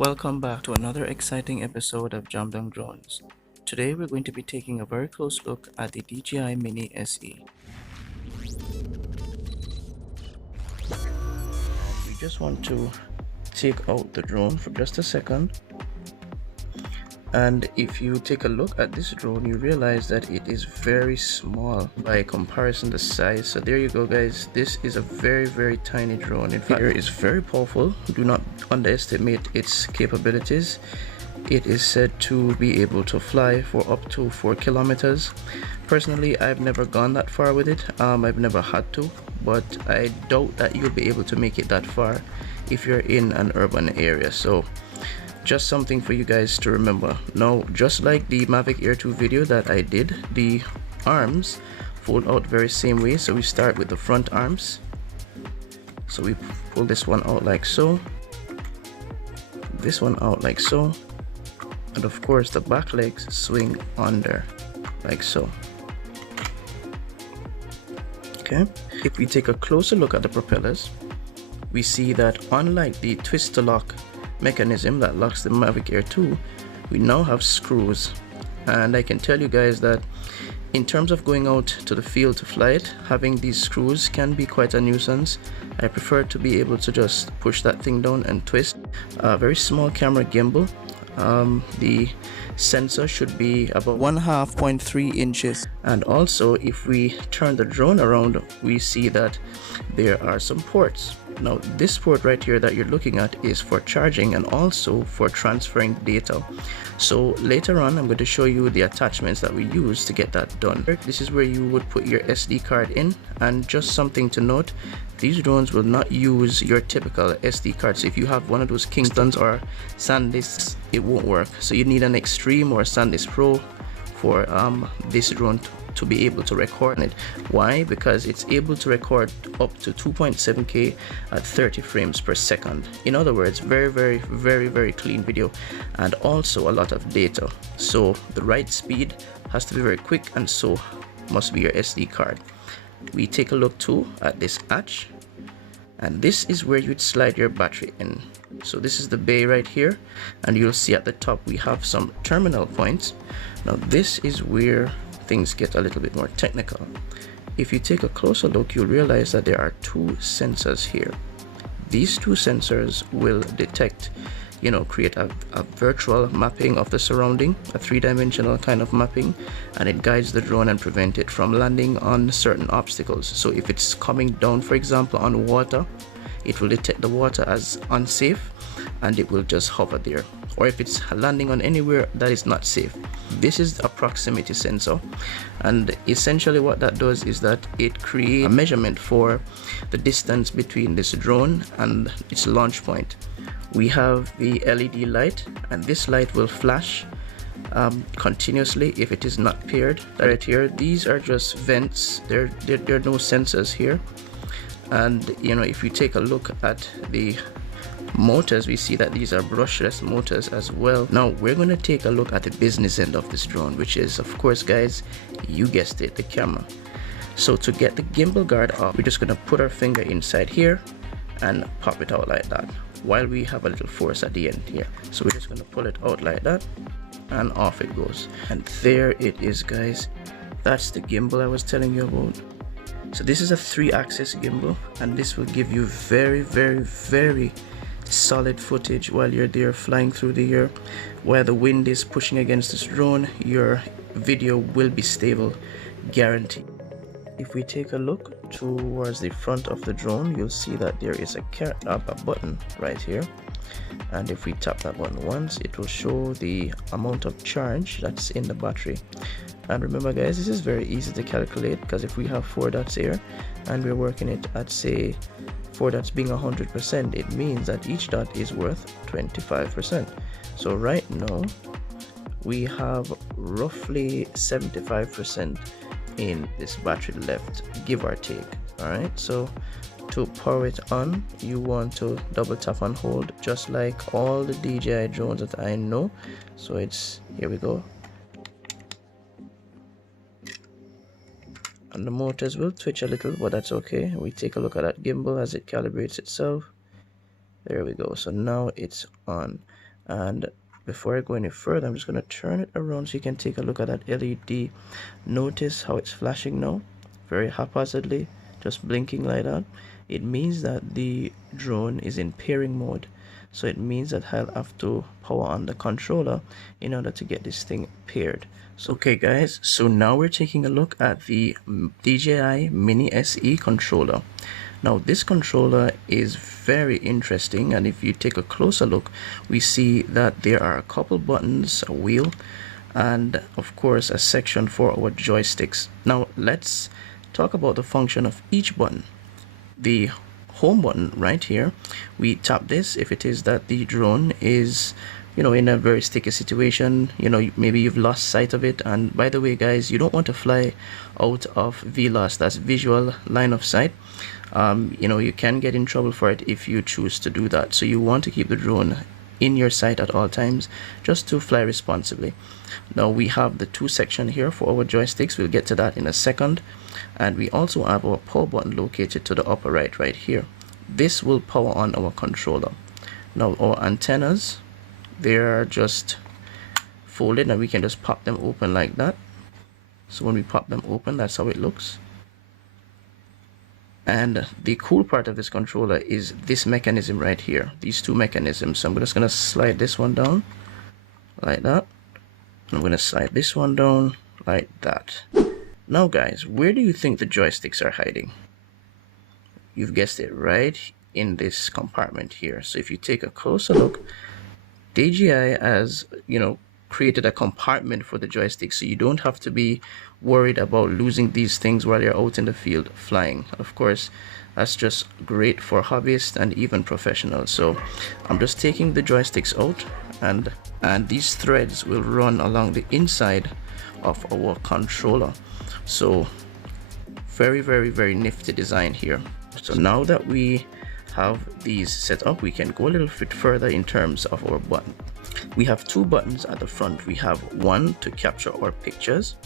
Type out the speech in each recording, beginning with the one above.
Welcome back to another exciting episode of DUNG Drones. Today we're going to be taking a very close look at the DJI Mini SE. We just want to take out the drone for just a second. And if you take a look at this drone, you realize that it is very small by comparison to size. So there you go, guys. This is a very tiny drone. In fact, it is very powerful. Do not underestimate its capabilities. It is said to be able to fly for up to 4 kilometers. Personally, I've never gone that far with it. I've never had to, but I doubt that you'll be able to make it that far if you're in an urban area. So just something for you guys to remember. Now, just like the Mavic Air 2 video that I did, the arms fold out very same way. So we start with the front arms. So we pull this one out like so, this one out like so, and of course the back legs swing under like so. Okay, if we take a closer look at the propellers, we see that unlike the twist to lock mechanism that locks the Mavic Air 2, we now have screws. And I can tell you guys that in terms of going out to the field to fly it, having these screws can be quite a nuisance. I prefer to be able to just push that thing down and twist. A very small camera gimbal. The sensor should be about 1/2.3 inches. And also, if we turn the drone around, we see that there are some ports. Now, this port right here that you're looking at is for charging and also for transferring data. So later on, I'm going to show you the attachments that we use to get that done. This is where you would put your SD card in, and just something to note, these drones will not use your typical SD card. So if you have one of those Kingstons or SanDisks, it won't work. So you need an Extreme or SanDisk Pro for this drone to be able to record it. Why? Because it's able to record up to 2.7K at 30 frames per second. In other words, very clean video, and also a lot of data. So the right speed has to be very quick, and so must be your SD card. We take a look too at this hatch, and this is where you'd slide your battery in. So this is the bay right here, and you'll see at the top we have some terminal points. Now this is where things get a little bit more technical. If you take a closer look, you'll realize that there are two sensors here. These two sensors will detect, create a virtual mapping of the surrounding, a three-dimensional kind of mapping, and it guides the drone and prevent it from landing on certain obstacles. So if it's coming down, for example, on water, it will detect the water as unsafe and it will just hover there. Or if it's landing on anywhere that is not safe. This is a proximity sensor, and essentially what that does is that it creates a measurement for the distance between this drone and its launch point. We have the LED light, and this light will flash continuously if it is not paired. Right here, these are just vents. There are no sensors here. And if you take a look at the motors, we see that these are brushless motors as well. Now we're going to take a look at the business end of this drone, which is, of course, guys, you guessed it, the camera. So to get the gimbal guard off, we're just going to put our finger inside here and pop it out like that, while we have a little force at the end here. So we're just going to pull it out like that, and off it goes. And there it is, guys. That's the gimbal I was telling you about. So this is a 3-axis gimbal, and this will give you very solid footage while you're there flying through the air. While the wind is pushing against this drone, your video will be stable, guaranteed. If we take a look towards the front of the drone, you'll see that there is a button right here, and if we tap that button once, it will show the amount of charge that's in the battery. And remember, guys, this is very easy to calculate, because if we have 4 dots here and we're working it at, say, 4 dots being 100%, it means that each dot is worth 25%. So right now we have roughly 75% in this battery left, give or take. All right, so to power it on, you want to double tap and hold, just like all the DJI drones that I know. So it's, here we go, and the motors will twitch a little, but that's okay. We take a look at that gimbal as it calibrates itself. There we go. So now it's on. And before I go any further, I'm just going to turn it around so you can take a look at that LED. Notice how it's flashing now, very haphazardly, just blinking like that. It means that the drone is in pairing mode, so it means that I'll have to power on the controller in order to get this thing paired. So okay guys, so now we're taking a look at the DJI Mini SE controller. Now this controller is very interesting, and if you take a closer look, we see that there are a couple buttons, a wheel, and of course a section for our joysticks. Now let's talk about the function of each button. The home button right here, we tap this if it is that the drone is, you know, in a very sticky situation, you know, maybe you've lost sight of it. And by the way guys, you don't want to fly out of VLOS, that's visual line of sight. You know, you can get in trouble for it if you choose to do that, so you want to keep the drone in your sight at all times just to fly responsibly. Now we have the two section here for our joysticks, we'll get to that in a second. And we also have our power button located to the upper right here. This will power on our controller. Now our antennas, they're just folded and we can just pop them open like that. So when we pop them open, that's how it looks. And the cool part of this controller is this mechanism right here, these two mechanisms. So I'm just going to slide this one down like that. I'm going to slide this one down like that. Now guys, where do you think the joysticks are hiding? You've guessed it, right in this compartment here. So if you take a closer look, DJI has, you know, created a compartment for the joystick, so you don't have to be worried about losing these things while you're out in the field flying. Of course, that's just great for hobbyists and even professionals. So I'm just taking the joysticks out, and these threads will run along the inside of our controller. So very nifty design here. So now that we have these set up, we can go a little bit further in terms of our button. We have two buttons at the front. We have one to capture our pictures,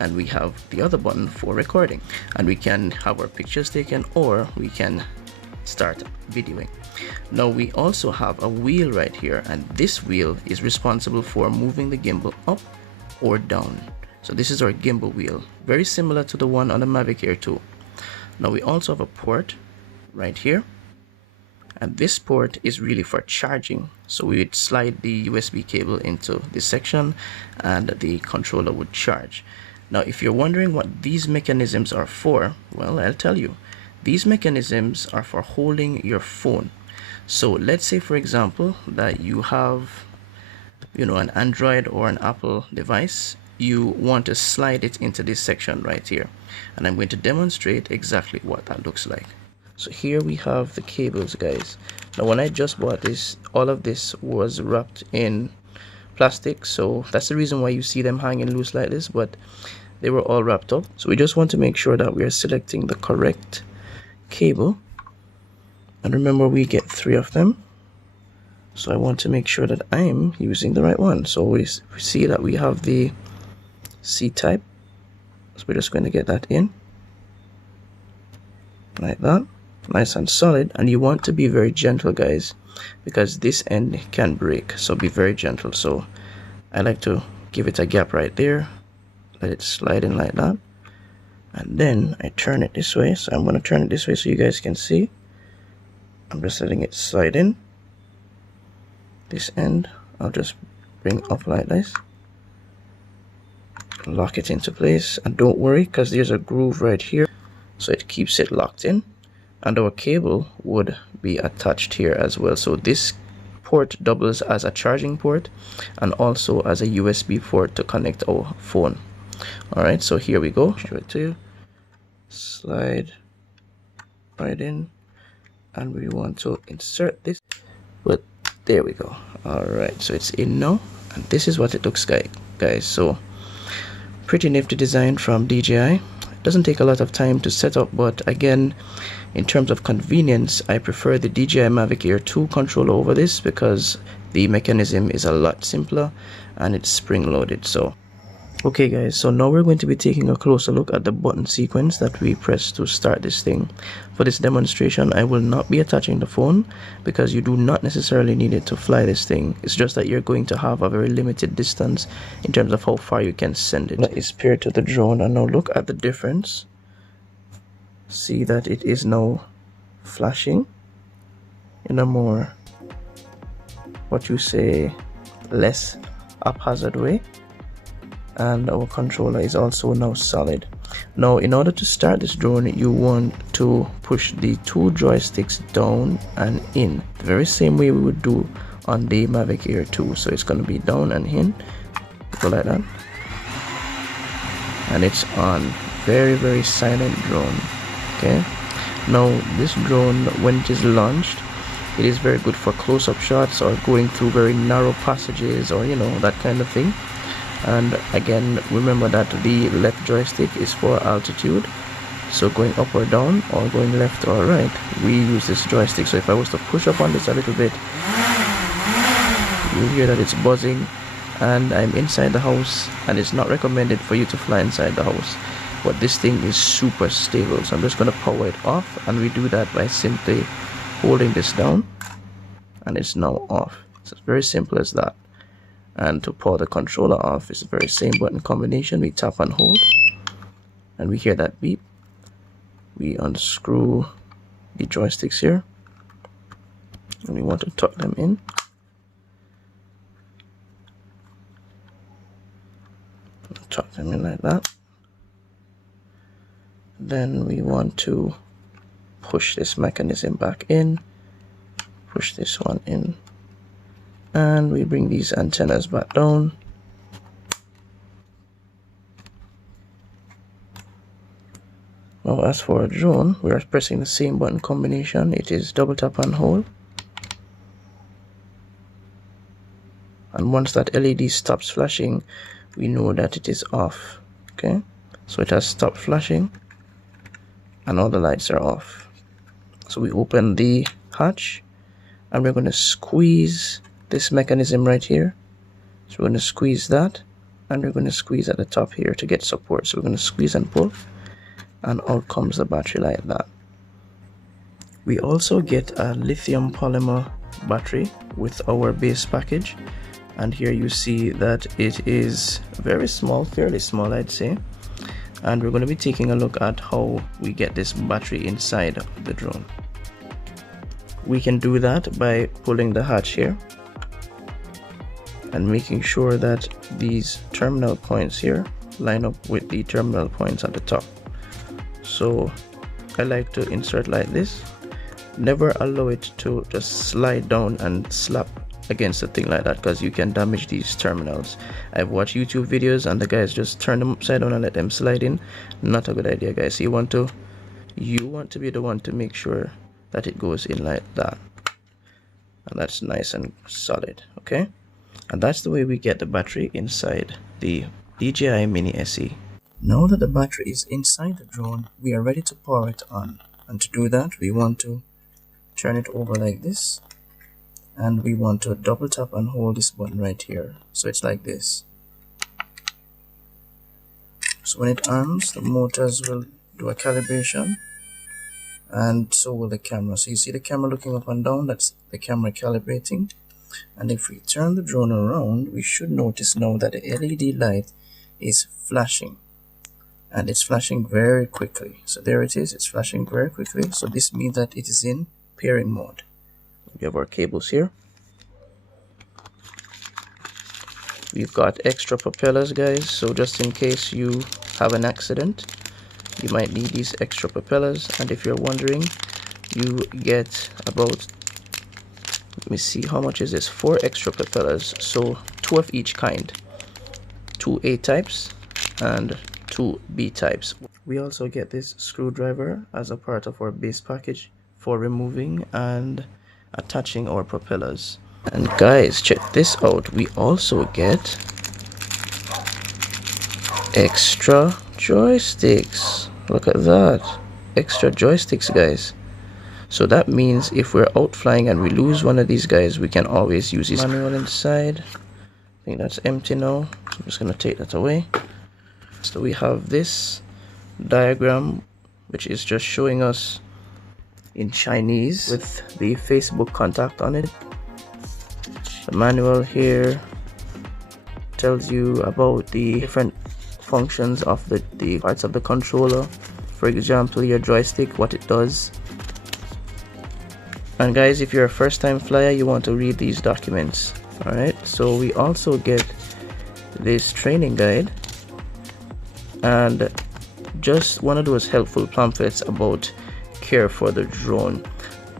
and we have the other button for recording, and we can have our pictures taken or we can start videoing. Now we also have a wheel right here, and this wheel is responsible for moving the gimbal up or down. So this is our gimbal wheel, very similar to the one on the Mavic Air 2. Now we also have a port right here, and this port is really for charging. So we would slide the USB cable into this section and the controller would charge. Now if you're wondering what these mechanisms are for, well, I'll tell you. These mechanisms are for holding your phone. So let's say for example that you have, you know, an Android or an Apple device. You want to slide it into this section right here, and I'm going to demonstrate exactly what that looks like. So here we have the cables guys. Now when I just bought this, all of this was wrapped in plastic, so that's the reason why you see them hanging loose like this, but they were all wrapped up. So we just want to make sure that we are selecting the correct cable, and remember we get 3 of them, so I want to make sure that I'm using the right one. So we see that we have the C-type, so we're just going to get that in like that, nice and solid. And you want to be very gentle guys, because this end can break, so be very gentle. So I like to give it a gap right there, let it slide in like that, and then I turn it this way. So I'm going to turn it this way so you guys can see. I'm just letting it slide in. This end I'll just bring up like this, lock it into place, and don't worry because there's a groove right here, so it keeps it locked in. And our cable would be attached here as well, so this port doubles as a charging port and also as a USB port to connect our phone. Alright, so here we go, show it to you. Slide right in, and we want to insert this, but there we go. Alright, so it's in now, and this is what it looks like guys. So pretty nifty design from DJI. It doesn't take a lot of time to set up, but again, in terms of convenience, I prefer the DJI Mavic Air 2 controller over this because the mechanism is a lot simpler and it's spring loaded. So Okay guys, so now we're going to be taking a closer look at the button sequence that we press to start this thing. For this demonstration, I will not be attaching the phone because you do not necessarily need it to fly this thing. It's just that you're going to have a very limited distance in terms of how far you can send it. That is paired to the drone, and now look at the difference. See that it is now flashing in a more, what you say, less haphazard way. And our controller is also now solid. Now in order to start this drone, you want to push the two joysticks down and in the very same way we would do on the Mavic Air 2. So it's going to be down and in, go like that, and it's on. Very silent drone. Okay, now this drone, when it is launched, it is very good for close-up shots or going through very narrow passages, or you know, that kind of thing. And again, remember that the left joystick is for altitude, so going up or down or going left or right, we use this joystick. So if I was to push up on this a little bit, you hear that it's buzzing, and I'm inside the house, and it's not recommended for you to fly inside the house, but this thing is super stable. So I'm just going to power it off, and we do that by simply holding this down, and it's now off. So it's very simple as that. And to power the controller off, it's the very same button combination. We tap and hold, and we hear that beep. We unscrew the joysticks here, and we want to tuck them in. Tuck them in like that. Then we want to push this mechanism back in, push this one in, and we bring these antennas back down. Now as for a drone, we are pressing the same button combination. It is double tap and hold, and once that LED stops flashing, we know that it is off. Okay, so it has stopped flashing and all the lights are off. So we open the hatch, and we're going to squeeze this mechanism right here. So we're going to squeeze that, and we're going to squeeze at the top here to get support. So we're going to squeeze and pull, and out comes the battery like that. We also get a lithium polymer battery with our base package, and here you see that it is very small, fairly small I'd say. And we're going to be taking a look at how we get this battery inside the drone. We can do that by pulling the hatch here and making sure that these terminal points here line up with the terminal points at the top. So I like to insert like this. Never allow it to just slide down and slap against the thing like that, because you can damage these terminals. I've watched YouTube videos and the guys just turn them upside down and let them slide in. Not a good idea, guys. You want to be the one to make sure that it goes in like that, and that's nice and solid. Okay, and that's the way we get the battery inside the DJI Mini SE. Now that the battery is inside the drone, we are ready to power it on, and to do that we want to turn it over like this, and we want to double tap and hold this button right here, so it's like this. So when it arms, the motors will do a calibration, and so will the camera. So you see the camera looking up and down, that's the camera calibrating. And if we turn the drone around, we should notice now that the LED light is flashing, and it's flashing very quickly. So there it is, it's flashing very quickly. So this means that it is in pairing mode. We have our cables here. We've got extra propellers, guys, so just in case you have an accident, you might need these extra propellers. And if you're wondering, you get about, let me see, how much is this? 4 extra propellers, so 2 of each kind, 2 A types and 2 B types. We also get this screwdriver as a part of our base package for removing and attaching our propellers. And guys, check this out, we also get extra joysticks. Look at that, extra joysticks, guys. So that means if we're out flying and we lose one of these guys, we can always use this manual inside I think that's empty now. So I'm just gonna take that away. So we have this diagram, which is just showing us in Chinese with the Facebook contact on it. The manual here tells you about the different functions of the parts of the controller. For example, your joystick, what it does. And guys, if you're a first-time flyer, you want to read these documents. Alright, so we also get this training guide and just one of those helpful pamphlets about care for the drone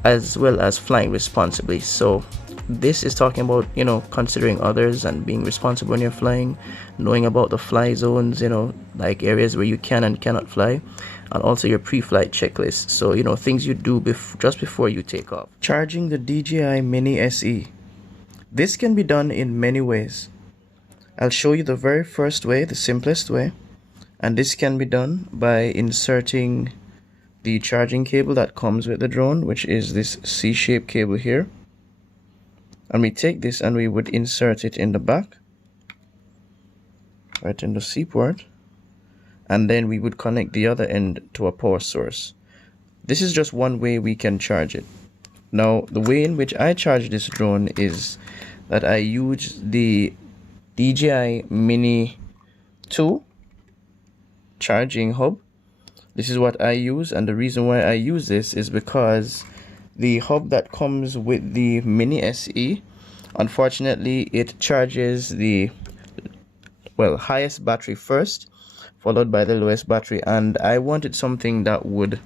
as well as flying responsibly. So this is talking about, you know, considering others and being responsible when you're flying, knowing about the fly zones, you know, like areas where you can and cannot fly, and also your pre-flight checklist. So, you know, things you do just before you take off. Charging the DJI Mini SE. This can be done in many ways. I'll show you the very first way, the simplest way, and this can be done by inserting the charging cable that comes with the drone, which is this C-shaped cable here. And we take this and we would insert it in the back, right in the C port, and then we would connect the other end to a power source. This is just one way we can charge it. Now, the way in which I charge this drone is that I use the DJI Mini 2 charging hub. This is what I use, and the reason why I use this is because the hub that comes with the Mini SE, unfortunately, it charges the highest battery first, followed by the lowest battery, and I wanted something that would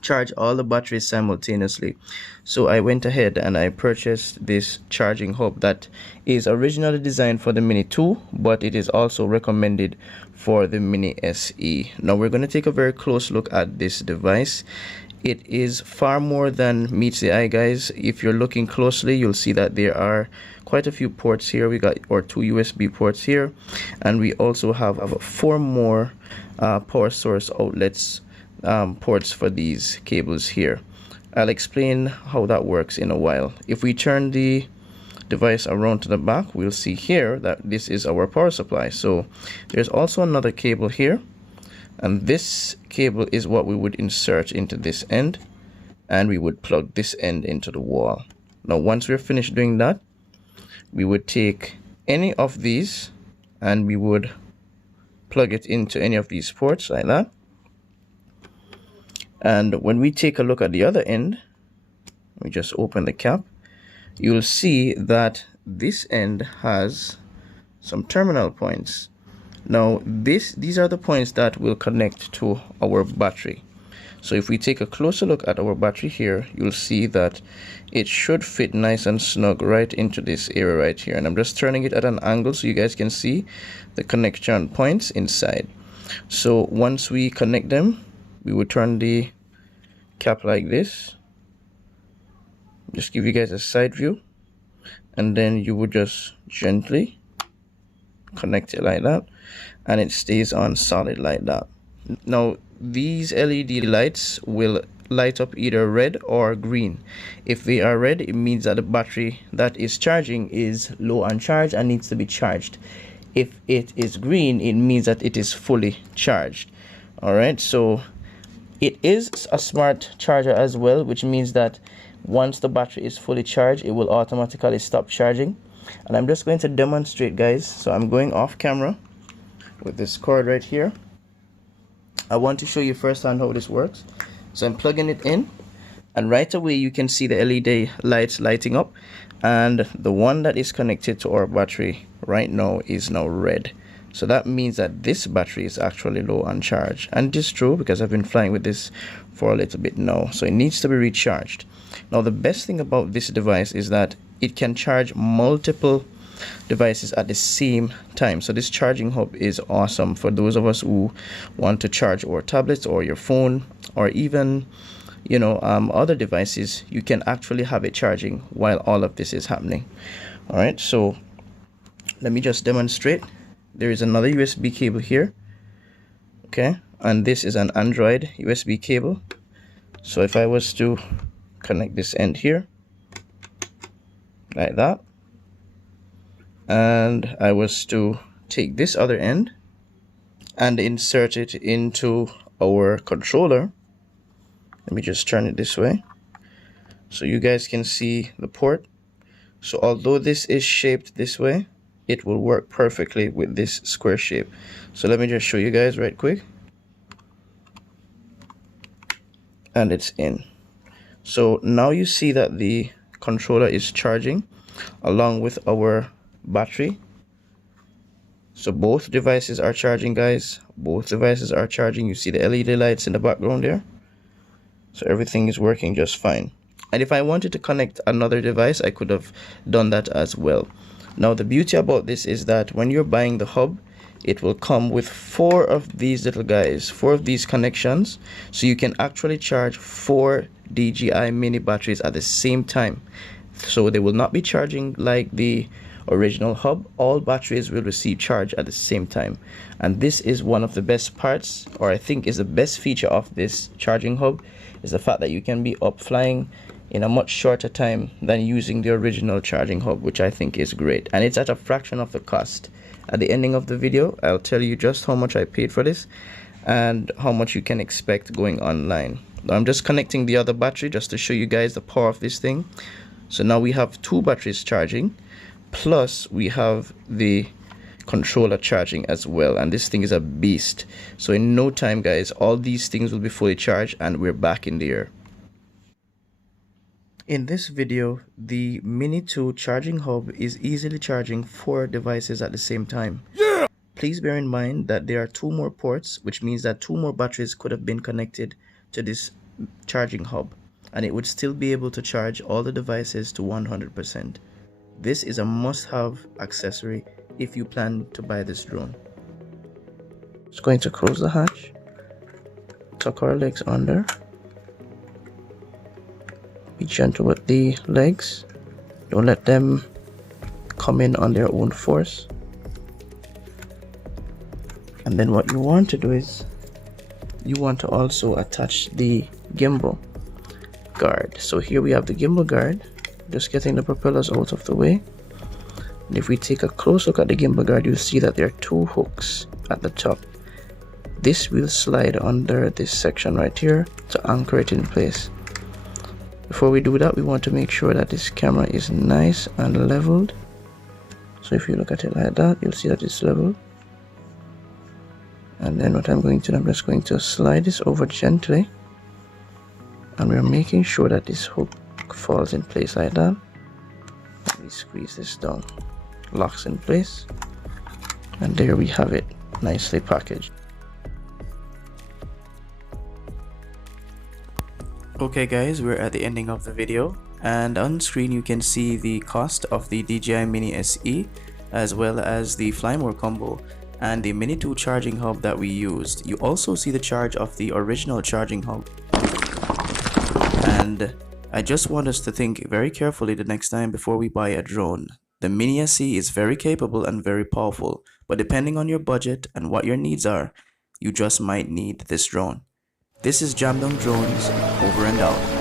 charge all the batteries simultaneously. So I went ahead and I purchased this charging hub that is originally designed for the Mini 2, but it is also recommended for the Mini SE. Now we're going to take a very close look at this device. It is far more than meets the eye, guys. If you're looking closely, you'll see that there are quite a few ports here. We got our 2 USB ports here, and we also have 4 more power source outlets, ports for these cables here. I'll explain how that works in a while. If we turn the device around to the back, we'll see here that this is our power supply. So there's also another cable here, and this cable is what we would insert into this end, and we would plug this end into the wall. Now once we're finished doing that, we would take any of these and we would plug it into any of these ports like that. And when we take a look at the other end, we just open the cap, you'll see that this end has some terminal points. Now these are the points that will connect to our battery. So if we take a closer look at our battery here, you'll see that it should fit nice and snug right into this area right here. And I'm just turning it at an angle so you guys can see the connection points inside. So once we connect them, we would turn the cap like this. Just give you guys a side view, and then you would just gently connect it like that, and it stays on solid like that. Now these LED lights will light up either red or green. If they are red, it means that the battery that is charging is low on charge and needs to be charged. If it is green, it means that it is fully charged. Alright, so it is a smart charger as well, which means that once the battery is fully charged, it will automatically stop charging. And I'm just going to demonstrate, guys. So I'm going off camera with this cord right here. I want to show you firsthand how this works. So I'm plugging it in, and right away you can see the LED lights lighting up, and the one that is connected to our battery right now is now red. So that means that this battery is actually low on charge, and it is true because I've been flying with this for a little bit now, so it needs to be recharged. Now the best thing about this device is that it can charge multiple devices at the same time. So this charging hub is awesome for those of us who want to charge our tablets or your phone, or even, you know, other devices. You can actually have it charging while all of this is happening. All right, so let me just demonstrate. There is another USB cable here, okay, and this is an Android USB cable. So if I was to connect this end here like that, and I was to take this other end and insert it into our controller. Let me just turn it this way so you guys can see the port. So although this is shaped this way, it will work perfectly with this square shape. So let me just show you guys right quick. And it's in. So now you see that the controller is charging along with our battery. So both devices are charging, guys. Both devices are charging. You see the LED lights in the background there. So everything is working just fine. And if I wanted to connect another device, I could have done that as well. Now the beauty about this is that when you're buying the hub, it will come with 4 of these little guys, 4 of these connections, so you can actually charge 4 DJI mini batteries at the same time. So they will not be charging like the original hub. All batteries will receive charge at the same time, and this is one of the best parts, or I think is the best feature of this charging hub, is the fact that you can be up flying in a much shorter time than using the original charging hub, which I think is great, and it's at a fraction of the cost. At the ending of the video, I'll tell you just how much I paid for this and how much you can expect going online. I'm just connecting the other battery just to show you guys the power of this thing. So now we have 2 batteries charging, plus we have the controller charging as well, and this thing is a beast. So in no time, guys, all these things will be fully charged and we're back in the air. In this video, the Mini 2 charging hub is easily charging 4 devices at the same time. Yeah! Please bear in mind that there are 2 more ports, which means that 2 more batteries could have been connected to this charging hub, and it would still be able to charge all the devices to 100%. This is a must-have accessory if you plan to buy this drone. Just going to close the hatch, tuck our legs under. Be gentle with the legs, don't let them come in on their own force. And then what you want to do is you want to also attach the gimbal guard. So here we have the gimbal guard, just getting the propellers out of the way. And if we take a close look at the gimbal guard, you'll see that there are 2 hooks at the top. This will slide under this section right here to anchor it in place. Before we do that, we want to make sure that this camera is nice and leveled. So if you look at it like that, you'll see that it's leveled. And then what I'm just going to slide this over gently. And we're making sure that this hook falls in place like that. Let me squeeze this down. Locks in place. And there we have it, nicely packaged. Okay guys, we're at the ending of the video, and on screen you can see the cost of the DJI Mini SE as well as the Fly More combo and the Mini 2 charging hub that we used. You also see the charge of the original charging hub. And I just want us to think very carefully the next time before we buy a drone. The Mini SE is very capable and very powerful, but depending on your budget and what your needs are, you just might need this drone. This is DUNG Drones, over and out.